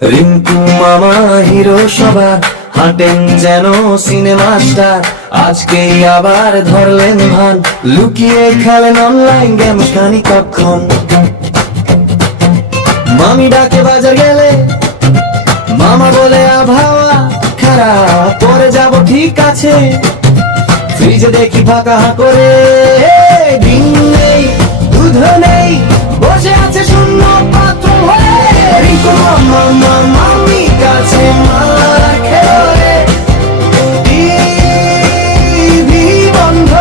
রিঙ্কু মামা হিরো সবার, হাঁটেন যেন সিনেমা স্টার। আজকেই আবার ধরলেন ভান, লুকিয়ে খেলেন অনলাইন গেম খানি কখন। মামি ডাকে বাজার গেলে, মামা বলে আবহাওয়া খারাপ, পরে যাব ঠিক আছে। ফ্রিজে দেখি ফাঁকা করে, ডিম নেই দুধ নেই, বসে আছে শূন্য পাত্র হয়ে। রিঙ্কু মামা মামি কাছে মার খেয়ে, টিভি বন্ধ,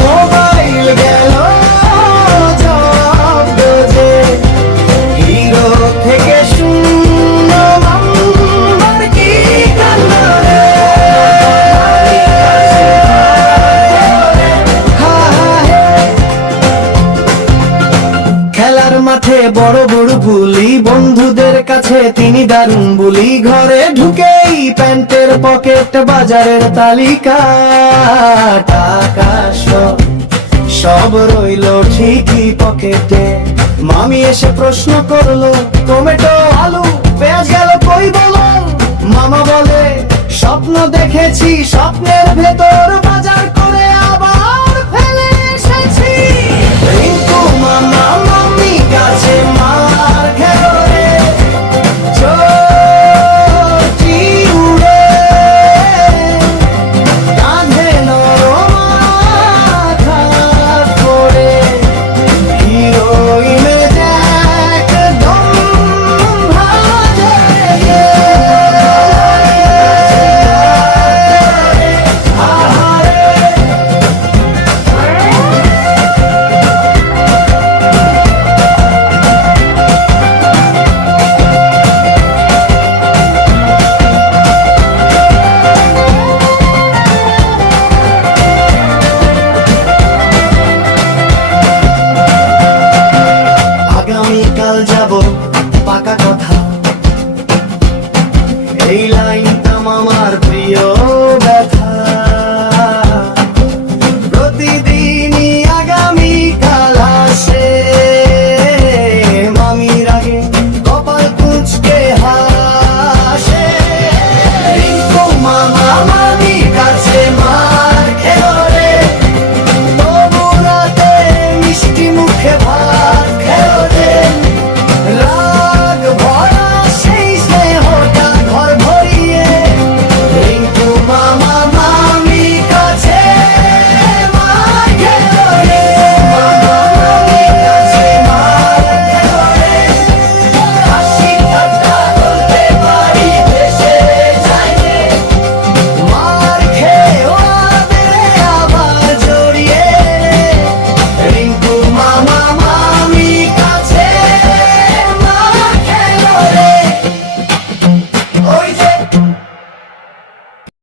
মোবাইল গেল জব্দ যে। হিরো থেকে শূন্য নাম্বার কি কান্না রে। খেলার মাঠে বড় বড় বুলি, বন্ধুদের কাছে তিনি দারুণ বুলি। ঘরে ঢুকেই প্যান্টের পকেট, বাজারের তালিকা, টাকা সব রইল ঠিকই পকেটে। মামি এসে প্রশ্ন করলো, টমেটো আলু পেঁয়াজ গেল কই বলো। মামা বলে স্বপ্ন দেখেছি, স্বপ্নের ভেতর বাজার করে আবার ফেলে এসেছি। রিঙ্কু মামা মামি কাছে মার খেয়ে, চটি উড়ে কাঁধে নরম আঘাত করে। হিরোইনের একদম ভাঁজে আগামীকাল যাব পাকা কথা, এই লাইনটা মামার প্রিয়।